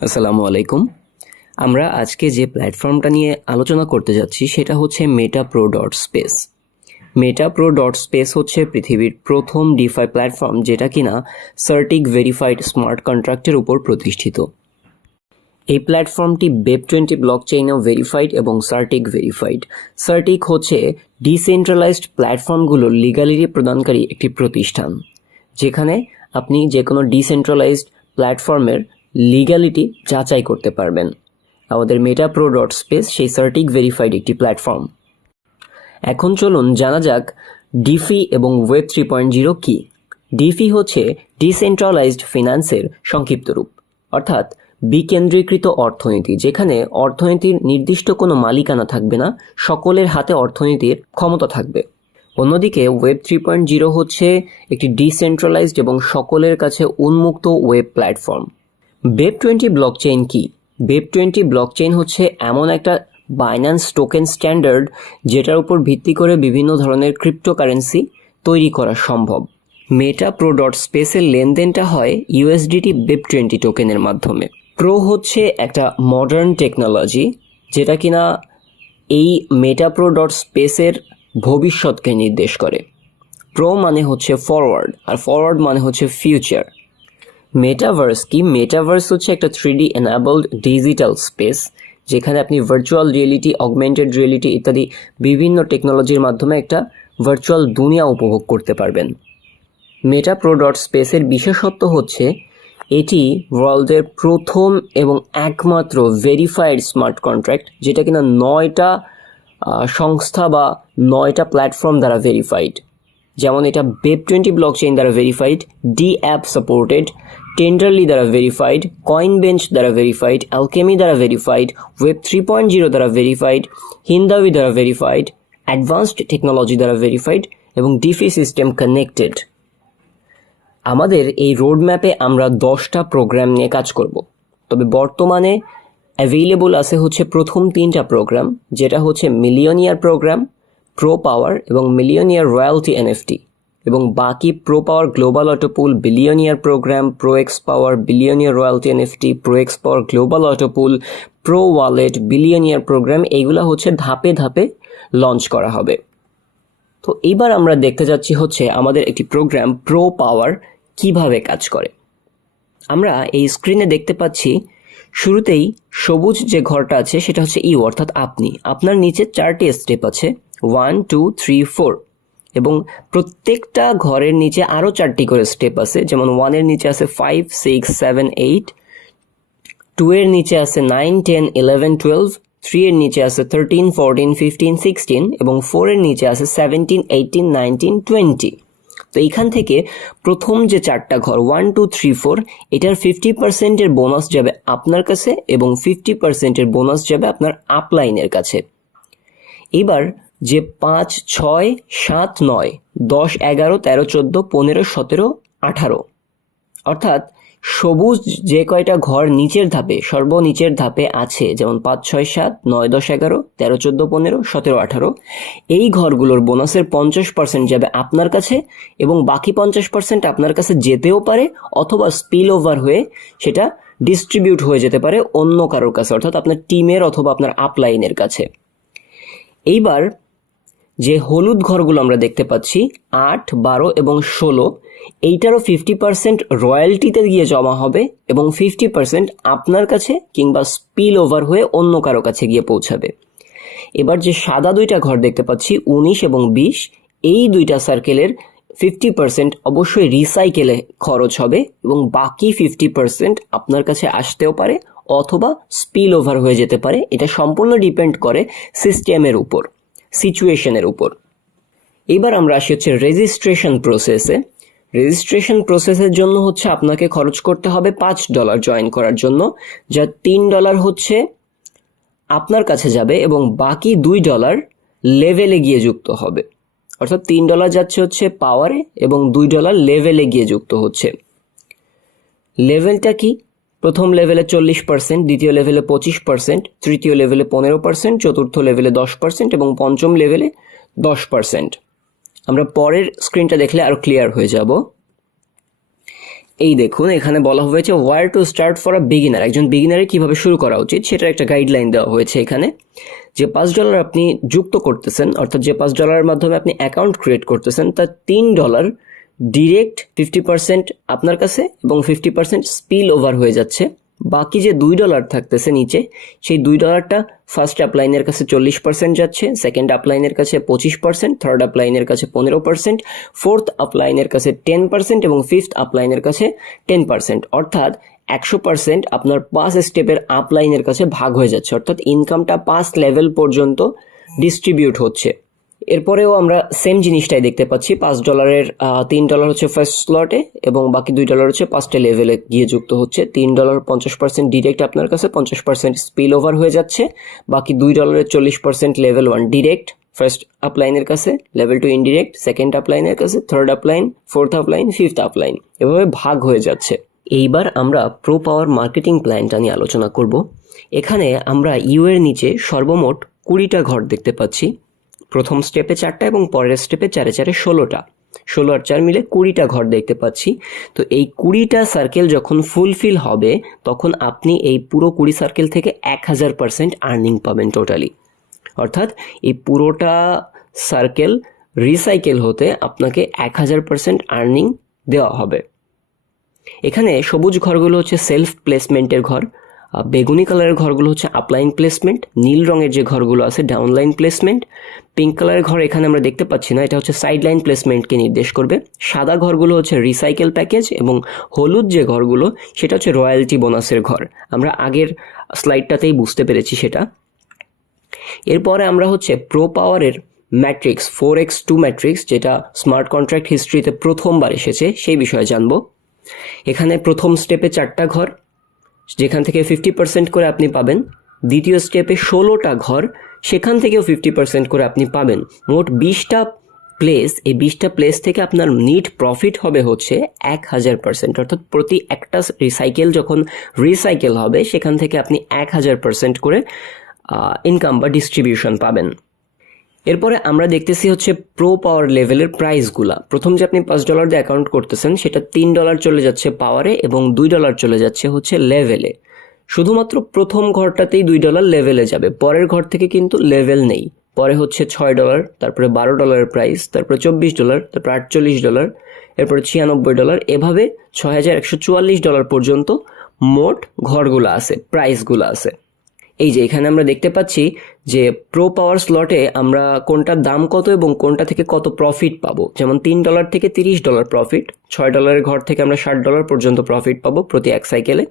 আসসালামু আলাইকুম। আমরা আজকে যে প্ল্যাটফর্মটা নিয়ে আলোচনা করতে যাচ্ছি সেটা হচ্ছে মেটাপ্রো.স্পেস। মেটাপ্রো.স্পেস হচ্ছে পৃথিবীর প্রথম ডিফাই প্ল্যাটফর্ম যেটা কিনা সার্টিক ভেরিফাইড স্মার্ট কন্ট্রাক্টের উপর প্রতিষ্ঠিত। এই প্ল্যাটফর্মটি ওয়েব20 ব্লকচেইনেও ভেরিফাইড এবং সার্টিক ভেরিফাইড। সার্টিক হচ্ছে ডিসেন্ট্রালাইজড প্ল্যাটফর্মগুলোর লিগ্যালিটি প্রদানকারী একটি প্রতিষ্ঠান, যেখানে আপনি যে কোনো ডিসেন্ট্রালাইজড প্ল্যাটফর্মের লিগ্যালিটি যাচাই করতে পারবেন। আমাদের মেটাপ্রো.স্পেস সেই সার্টিক ভেরিফাইড একটি প্ল্যাটফর্ম। এখন চলুন জানা যাক ডিফি এবং ওয়েব 3.0 কি। ডিফি হচ্ছে ডিসেন্ট্রালাইজড ফিন্যান্সের সংক্ষিপ্ত রূপ, অর্থাৎ বিকেন্দ্রীকৃত অর্থনীতি, যেখানে অর্থনীতির নির্দিষ্ট কোনো মালিকানা থাকবে না, সকলের হাতে অর্থনীতির ক্ষমতা থাকবে। অন্যদিকে ওয়েব 3.0 হচ্ছে একটি ডিসেন্ট্রালাইজড এবং সকলের কাছে উন্মুক্ত ওয়েব প্ল্যাটফর্ম। ওয়েব20 ব্লকচেইন কি? ওয়েব20 ব্লকচেইন হচ্ছে এমন একটা বাইন্যান্স টোকেন স্ট্যান্ডার্ড যেটার উপর ভিত্তি করে বিভিন্ন ধরনের ক্রিপ্টোকারেন্সি তৈরি করা সম্ভব। মেটাপ্রো.স্পেসের লেনদেনটা হয় ইউএসডিটি ওয়েব20 টোকেনের মাধ্যমে। প্রো হচ্ছে একটা মডার্ন টেকনোলজি যেটা কিনা এই মেটাপ্রো.স্পেসের ভবিষ্যৎকে নির্দেশ করে। প্রো মানে হচ্ছে ফরওয়ার্ড, আর ফরওয়ার্ড মানে হচ্ছে ফিউচার। মেটাভার্স কি? মেটাভার্স হচ্ছে একটা 3D এনাবলড ডিজিটাল স্পেস, যেখানে আপনি ভার্চুয়াল রিয়েলিটি, অগমেন্টেড রিয়েলিটি ইত্যাদি বিভিন্ন টেকনোলজির মাধ্যমে একটা ভার্চুয়াল দুনিয়া উপভোগ করতে পারবেন। মেটাপ্রো.স্পেসের বিশেষত্ব হচ্ছে এটি ওয়ার্ল্ডের প্রথম এবং একমাত্র ভেরিফাইড স্মার্ট কন্ট্রাক্ট, যেটা কিনা 9টা সংস্থা বা 9টা প্ল্যাটফর্ম দ্বারা ভেরিফাইড। যেমন এটা ওয়েব20 ব্লকচেইন দ্বারা ভেরিফাইড, ডি অ্যাপ সাপোর্টেড, টেন্ডারলি দ্বারা ভেরিফাইড, কয়েনবেঞ্চ দ্বারা ভেরিফাইড, অ্যালকেমি দ্বারা ভেরিফাইড, ওয়েব 3.0 দ্বারা ভেরিফাইড, হিন্দাউই দ্বারা ভেরিফাইড, অ্যাডভান্সড টেকনোলজি দ্বারা ভেরিফাইড এবং ডিফি সিস্টেম কানেক্টেড। আমাদের এই রোডম্যাপে আমরা 10টা প্রোগ্রাম নিয়ে কাজ করব, তবে বর্তমানে অ্যাভেইলেবল আছে হচ্ছে প্রথম 3টা প্রোগ্রাম, যেটা হচ্ছে মিলিয়নিয়ার প্রোগ্রাম, প্রো পাওয়ার এবং মিলিয়নিয়ার রয়্যালটি এনএফটি, এবং বাকি pro power global autopool, billionaire program, pro x power, billionaire royalty NFT, pro x power global autopool, pro wallet, billionaire program, এইগুলা হচ্ছে ধাপে ধাপে লঞ্চ করা হবে। তো এইবার আমরা দেখতে যাচ্ছি হচ্ছে আমাদের একটি প্রোগ্রাম প্রো পাওয়ার কিভাবে কাজ করে। আমরা এই স্ক্রিনে দেখতে পাচ্ছি শুরুতেই সবুজ যে ঘরটা আছে সেটা হচ্ছে ইউ, অর্থাৎ আপনি। আপনার নিচে 4টি স্টেপ আছে, 1, 2, 3, 4, এবং প্রত্যেকটা ঘরের নিচে আরও 4টি করে স্টেপ আছে। যেমন 1 এর নিচে আছে 5, 6, 7, 8, 2 এর নিচে আছে 9, 10, 11, 12, 3 এর নিচে আছে 13, 14, 15, 16 এবং 4 এর নিচে আছে 17, 18, 19, 20। তো এইখান থেকে প্রথম যে 4টা ঘর 1, 2, 3, 4, এটার 50%-এর বোনাস যাবে আপনার কাছে এবং 50%-এর বোনাস যাবে আপনার আপলাইনের কাছে। এবার যে 5, 6, 7, 9, 10, 11, 13, 14, 15, 17, 18, অর্থাৎ সবুজ যে কয়টা ঘর নিচের ধাপে, সর্বনিচের ধাপে আছে, যেমন 5, 6, 7, 9, 10, 11, 13, 14, 15, 17, 18, এই ঘরগুলোর বোনাসের 50% যাবে আপনার কাছে এবং বাকি 50% আপনার কাছে যেতেও পারে অথবা স্পিল ওভার হয়ে সেটা ডিস্ট্রিবিউট হয়ে যেতে পারে অন্য কারোর কাছে, অর্থাৎ আপনার টিমের অথবা আপনার আপলাইনের কাছে। এইবার যে হলুদ ঘরগুলো আমরা দেখতে পাচ্ছি 8, 12 এবং 16, এইটারও 50% রয়্যালটিতে গিয়ে জমা হবে এবং 50% আপনার কাছে কিংবা স্পিল ওভার হয়ে অন্য কারো কাছে গিয়ে পৌঁছাবে। এবার যে সাদা 2টা ঘর দেখতে পাচ্ছি 19 এবং 20, এই 2টা সার্কেলের 50% অবশ্যই রিসাইকেলে খরচ হবে এবং বাকি 50% আপনার কাছে আসতেও পারে অথবা স্পিল ওভার হয়ে যেতে পারে। এটা সম্পূর্ণ ডিপেন্ড করে সিস্টেমের উপর, সিচুয়েশনের উপর। এবার আমরা আসি হচ্ছে রেজিস্ট্রেশন প্রসেসে। রেজিস্ট্রেশন প্রসেসের জন্য হচ্ছে আপনাকে খরচ করতে হবে $5 জয়েন করার জন্য, যা $3 হচ্ছে আপনার কাছে যাবে এবং বাকি $2 লেভেলে গিয়ে যুক্ত হবে। অর্থাৎ $3 যাচ্ছে হচ্ছে পাওয়ারে এবং $2 লেভেলে গিয়ে যুক্ত হচ্ছে। লেভেলটা কি? প্রথম লেভেলে 40%, দ্বিতীয় লেভেলে 25%, তৃতীয় লেভেলে 15%, চতুর্থ লেভেলে 10% এবং পঞ্চম লেভেলে 10%। আমরা পরের স্ক্রিনটা দেখলে আরো ক্লিয়ার হয়ে যাব। এই দেখুন এখানে বলা হয়েছে where to start for a beginner, একজন বিগিনারের কিভাবে শুরু করা উচিত সেটার একটা গাইডলাইন দেওয়া হয়েছে এখানে। যে $5 আপনি যুক্ত করতেছেন, অর্থাৎ যে $5 মাধ্যমে আপনি অ্যাকাউন্ট ক্রিয়েট করতেছেন, তার $3 ডিরেক্ট 50% আপনার কাছে এবং 50% স্পিল ওভার হয়ে যাচ্ছে। বাকি যে $2 থাকতেছে নিচে, সেই $2টা ফার্স্ট আপলাইনের কাছে 40% যাচ্ছে, সেকেন্ড আপলাইনের কাছে 25%, থার্ড আপলাইনের কাছে 15%, ফোর্থ আপলাইনের কাছে 10% এবং ফিফথ আপলাইনের কাছে 10%, অর্থাৎ 100% আপনার 5 স্টেপের আপলাইনের কাছে ভাগ হয়ে যাচ্ছে, অর্থাৎ ইনকামটা 5 লেভেল পর্যন্ত ডিস্ট্রিবিউট হচ্ছে। এরপরেও আমরা সেম জিনিসটাই দেখতে পাচ্ছি, $5 $3 হচ্ছে ফার্স্ট স্লটে এবং বাকি $2 হচ্ছে 5টে লেভেলে গিয়ে যুক্ত হচ্ছে। $3 50% ডিরেক্ট আপনার কাছে, 50% স্পিল ওভার হয়ে যাচ্ছে, বাকি $2 40% লেভেল 1 ডিরেক্ট ফার্স্ট আপলাইনের কাছে, লেভেল 2 ইনডিরেক্ট সেকেন্ড আপলাইনের কাছে, third upline, fourth upline, fifth upline, এভাবে ভাগ হয়ে যাচ্ছে। এইবার আমরা প্রো পাওয়ার মার্কেটিং প্ল্যানটা নিয়ে আলোচনা করব। এখানে আমরা ইউ এর নিচে সর্বমোট 20টা ঘর দেখতে পাচ্ছি। প্রথম স্টেপে 4টা এবং পরের স্টেপে 4 4 16টা, 16 আর 4 মিলে 20টা ঘর দেখতে পাচ্ছি। তো এই 20টা সার্কেল যখন ফুলফিল হবে তখন আপনি এই পুরো 20 সার্কেল থেকে 1000% আর্নিং পাবেন টোটালি, অর্থাৎ এই পুরোটা সার্কেল রিসাইকেল হতে আপনাকে 1000% আর্নিং দেওয়া হবে। এখানে সবুজ ঘরগুলো হচ্ছে সেলফ প্লেসমেন্টের ঘর, বেগুনি কালারের ঘরগুলো হচ্ছে আপলাইন প্লেসমেন্ট, নীল রঙের যে ঘরগুলো আছে ডাউনলাইন প্লেসমেন্ট, পিঙ্ক কালারের ঘর এখানে আমরা দেখতে পাচ্ছি না, এটা হচ্ছে সাইডলাইন প্লেসমেন্টকে নির্দেশ করবে, সাদা ঘরগুলো হচ্ছে রিসাইকেল প্যাকেজ এবং হলুদ যে ঘরগুলো সেটা হচ্ছে রয়্যালটি বোনাসের ঘর। আমরা আগের স্লাইডটাতেই বুঝতে পেরেছি সেটা। এরপরে আমরা হচ্ছে প্রো পাওয়ারের ম্যাট্রিক্স 4x2 ম্যাট্রিক্স, যেটা স্মার্ট কন্ট্রাক্ট হিস্ট্রিতে প্রথমবার এসেছে, সেই বিষয়ে জানবো। এখানে প্রথম স্টেপে 4টা ঘর যেখান থেকে 50% করে আপনি পাবেন, দ্বিতীয় স্টেপে 16টা ঘর সেখান থেকেও 50% করে আপনি পাবেন, মোট 20টা প্লেস। এই 20টা প্লেস থেকে আপনার নিট প্রফিট হবে হচ্ছে 1000%, অর্থাৎ প্রতি একটা রিসাইকেল যখন রিসাইকেল হবে সেখান থেকে আপনি 1000% করে ইনকাম বা ডিস্ট্রিবিউশন পাবেন। এরপরে আমরা দেখতেছি হচ্ছে প্রো পাওয়ার লেভেলের প্রাইসগুলা। প্রথম যে আপনি $5 দিয়ে অ্যাকাউন্ট করতেছেন সেটা $3 চলে যাচ্ছে পাওয়ারে এবং $2 চলে যাচ্ছে হচ্ছে লেভেলে। শুধুমাত্র প্রথম ঘরটাতেই $2 লেভেলে যাবে, পরের ঘর থেকে কিন্তু লেভেল নেই। পরে হচ্ছে $6, তারপরে $12 প্রাইস, তারপরে $24, তারপরে $48, এরপরে $96, এভাবে $6144 পর্যন্ত মোট ঘরগুলো আছে, প্রাইসগুলো আছে। এই যে এখানে আমরা দেখতে পাচ্ছি যে প্রো পাওয়ার স্লটে আমরা কোনটার দাম কত এবং কোনটা থেকে কত প্রফিট পাবো। যেমন $3 থেকে $30 প্রফিট, $6 ঘর থেকে আমরা $60 পর্যন্ত প্রফিট পাবো প্রতি এক সাইকেলে,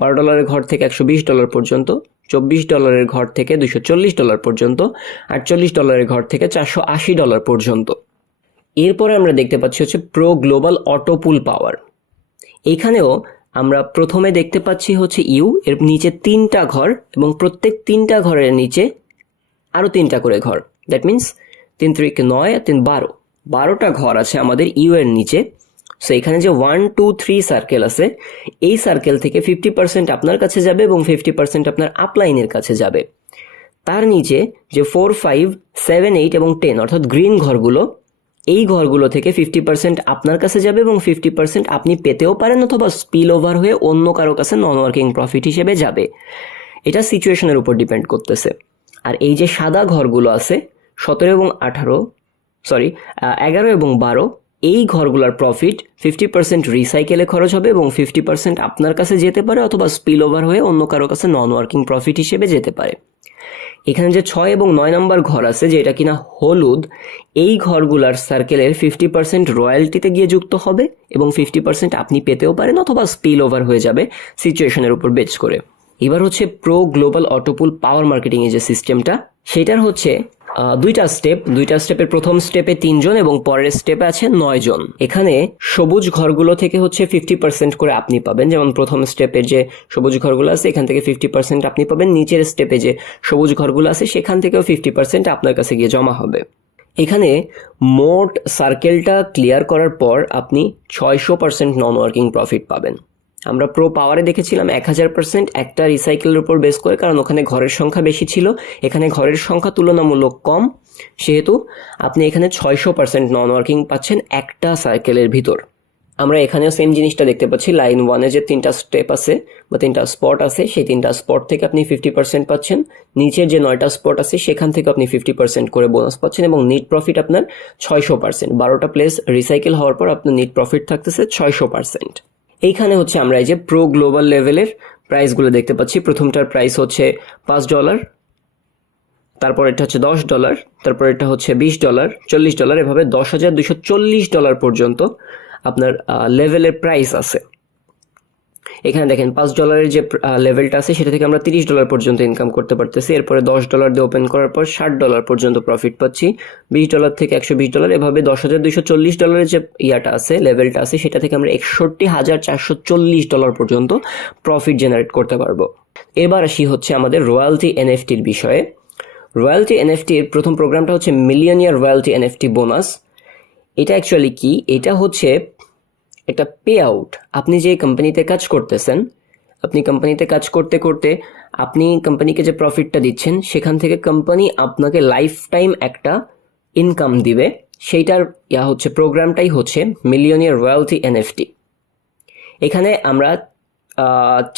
$12 ঘর থেকে $120 পর্যন্ত, $24 ঘর থেকে $240 পর্যন্ত, $48 ঘর থেকে $480 পর্যন্ত। এরপরে আমরা দেখতে পাচ্ছি হচ্ছে প্রো গ্লোবাল অটো পুল পাওয়ার। এইখানেও আমরা প্রথমে দেখতে পাচ্ছি হচ্ছে ইউ, এর নিচে 3টা ঘর এবং প্রত্যেক 3টা ঘরের নিচে আরও 3টা করে ঘর, দ্যাট মিন্স 3 3 9 আর 3 12, 12টা ঘর আছে আমাদের ইউ এর নিচে। সো এখানে যে 1 2 3 সার্কেল আছে, এই সার্কেল থেকে 50% আপনার কাছে যাবে এবং 50% আপনার আপলাইনের কাছে যাবে। তার নিচে যে 4 5 7 8 এবং 10 অর্থাৎ গ্রিন ঘরগুলো, এই ঘরগুলো থেকে 50% আপনার কাছে যাবে এবং 50% আপনি পেতেও পারেন অথবা স্পিল ওভার হয়ে অন্য কারো কাছে নন ওয়ার্কিং প্রফিট হিসেবে যাবে। এটা সিচুয়েশনের উপর ডিপেন্ড করতেছে। আর এই যে সাদা ঘরগুলো আছে 11 এবং 12, এই ঘরগুলোর প্রফিট 50% রিসাইকেলে খরচ হবে এবং 50% আপনার কাছে যেতে পারে অথবা স্পিল ওভার হয়ে অন্য কারো কাছে নন ওয়ার্কিং প্রফিট হিসেবে যেতে পারে। এখানে যে 6 এবং 9 নম্বর ঘর আছে যেটা কিনা হলুদ, এই ঘরগুলার সার্কেলের 50% রয়্যালটিতে গিয়ে যুক্ত হবে এবং 50% আপনি পেতেও পারেন অথবা স্পিল ওভার হয়ে যাবে সিচুয়েশনের উপর বেস করে। এবার হচ্ছে প্রো গ্লোবাল অটোপুল পাওয়ার মার্কেটিং এর যে সিস্টেমটা, সেটার হচ্ছে দুইটা স্টেপের প্রথম স্টেপে 3 জন এবং পরের স্টেপে আছে 9 জন। এখানে সবুজ ঘরগুলো থেকে হচ্ছে 50% করে আপনি পাবেন, যেমন প্রথম স্টেপের যে সবুজ ঘরগুলো আছে এখান থেকে 50% আপনি পাবেন, নিচের স্টেপে যে সবুজ ঘরগুলো আছে সেখান থেকেও 50% আপনার কাছে গিয়ে জমা হবে। এখানে মোট সার্কেলটা ক্লিয়ার করার পর আপনি 600% নন ওয়ার্কিং প্রফিট পাবেন। আমরা প্রো পাওয়ারে দেখেছিলাম 1000% একটা রিসাইকেলের উপর বেস করে, কারণ ওখানে ঘরের সংখ্যা বেশি ছিল, এখানে ঘরের সংখ্যা তুলনামূলক কম, সেহেতু আপনি এখানে 600% নন ওয়ার্কিং পাচ্ছেন একটা সার্কেলের ভিতর। আমরা এখানেও সেম জিনিসটা দেখতে পাচ্ছি, লাইন 1-এ যে 3টা স্টেপ আছে বা 3টা স্পট আছে, সেই 3টা স্পট থেকে আপনি 50% পাচ্ছেন। নিচের যে 9টা স্পট আছে সেখান থেকে আপনি 50% করে বোনাস পাচ্ছেন এবং নেট প্রফিট আপনার 600%। 12টা প্লেস রিসাইকেল হওয়ার পর আপনার নেট প্রফিট থাকতেছে 600%। এইখানে হচ্ছে আমরা এই যে প্রো গ্লোবাল লেভেলের প্রাইসগুলো দেখতে পাচ্ছি। প্রথমটার প্রাইস হচ্ছে $5, তারপর এটা হচ্ছে $10, তারপর এটা হচ্ছে $20, $40, এভাবে $10,240 পর্যন্ত আপনার লেভেলের প্রাইস আছে। এখানে দেখেন $5 যে লেভেলটা আছে সেটা থেকে আমরা $30 পর্যন্ত ইনকাম করতে পারতেছি। এরপরে $10 দিয়ে ওপেন করার পর $60 পর্যন্ত প্রফিট পাচ্ছি। $20 থেকে $120, এভাবে $10,240 যে ইয়াটা আছে, লেভেলটা আছে, সেটা থেকে আমরা $61,440 পর্যন্ত প্রফিট জেনারেট করতে পারবো। এবার আসি হচ্ছে আমাদের রয়্যালটি এনএফটির বিষয়ে। রয়্যালটি এনএফটির প্রথম প্রোগ্রামটা হচ্ছে মিলিয়নিয়ার রয়্যালটি এনএফটি বোনাস। এটা অ্যাকচুয়ালি কি? এটা হচ্ছে একটা পে আউট। আপনি যে কোম্পানিতে কাজ করতেছেন, আপনি কোম্পানিতে কাজ করতে করতে আপনি কোম্পানিকে যে প্রফিটটা দিচ্ছেন সেখান থেকে কোম্পানি আপনাকে লাইফ টাইম একটা ইনকাম দিবে। সেইটার হচ্ছে প্রোগ্রামটাই হচ্ছে মিলিয়নিয়ার রয়্যালটি এনএফটি। এখানে আমরা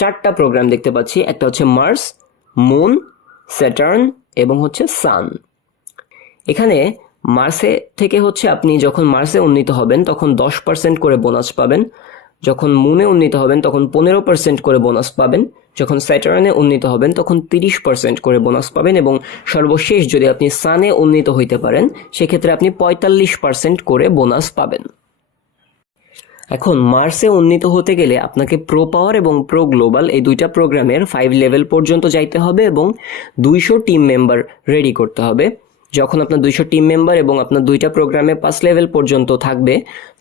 4টা প্রোগ্রাম দেখতে পাচ্ছি। একটা হচ্ছে মার্স, মুন, স্যাটার্ন এবং হচ্ছে সান। এখানে মার্সে থেকে হচ্ছে আপনি যখন মার্সে উন্নীত হবেন তখন 10% করে বোনাস পাবেন, যখন মুনে উন্নীত হবেন তখন 15% করে বোনাস পাবেন, যখন স্যাটার্নে উন্নীত হবেন তখন 30% করে বোনাস পাবেন এবং সর্বশেষ যদি আপনি সানে উন্নীত হইতে পারেন সেক্ষেত্রে আপনি 45% করে বোনাস পাবেন। এখন মার্সে উন্নীত হতে গেলে আপনাকে প্রো পাওয়ার এবং প্রো গ্লোবাল এই 2টা প্রোগ্রামের 5 লেভেল পর্যন্ত যাইতে হবে এবং 200 টিম মেম্বার রেডি করতে হবে। যখন আপনার 200 টিম মেম্বার এবং আপনার 2টা প্রোগ্রামে 5 লেভেল পর্যন্ত থাকবে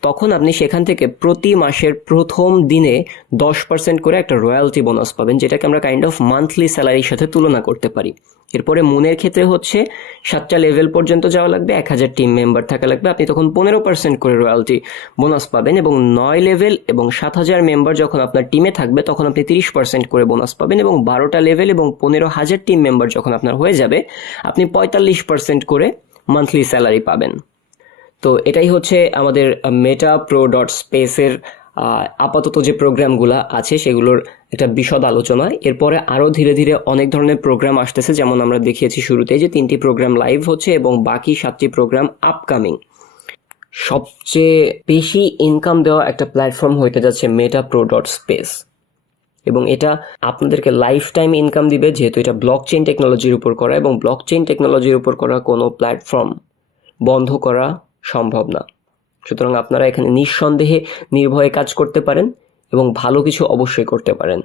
তখন আপনি সেখান থেকে প্রতি মাসের প্রথম দিনে 10% করে একটা রয়্যালটি বোনাস পাবেন, যেটাকে আমরা কাইন্ড অফ মান্থলি স্যালারির সাথে তুলনা করতে পারি। এরপরে মুনের ক্ষেত্রে হচ্ছে 7টা লেভেল পর্যন্ত যাওয়া লাগবে, 1000 টিম মেম্বার থাকা লাগবে, আপনি তখন 15% করে রয়্যালটি বোনাস পাবেন এবং 9 লেভেল এবং 7000 মেম্বার যখন আপনার টিমে থাকবে তখন আপনি 30% করে বোনাস পাবেন এবং 12টা লেভেল এবং 15000 টিম মেম্বার যখন আপনার হয়ে যাবে আপনি 45% করে মান্থলি স্যালারি পাবেন। তো এটাই হচ্ছে আমাদের মেটা প্রো ডট স্পেসের আপাতত যে প্রোগ্রামগুলো আছে সেগুলোর একটা বিশদ আলোচনা। এরপরে আরও ধীরে ধীরে অনেক ধরনের প্রোগ্রাম আসতেছে, যেমন আমরা দেখিয়েছি শুরুতে যে 3টি প্রোগ্রাম লাইভ হচ্ছে এবং বাকি 7টি প্রোগ্রাম আপকামিং। সবচেয়ে বেশি ইনকাম দেওয়া একটা প্ল্যাটফর্ম হইতে যাচ্ছে মেটা প্রো ডট স্পেস এবং এটা আপনাদেরকে লাইফ টাইম ইনকাম দিবে, যেহেতু এটা ব্লকচেইন টেকনোলজির উপর করা এবং ব্লকচেইন টেকনোলজির উপর করা কোনো প্ল্যাটফর্ম বন্ধ করা সম্ভব না। সুতরাং আপনারা এখানে নিঃসন্দেহে নির্ভয়ে কাজ করতে পারেন এবং ভালো কিছু অবশ্যই করতে পারেন।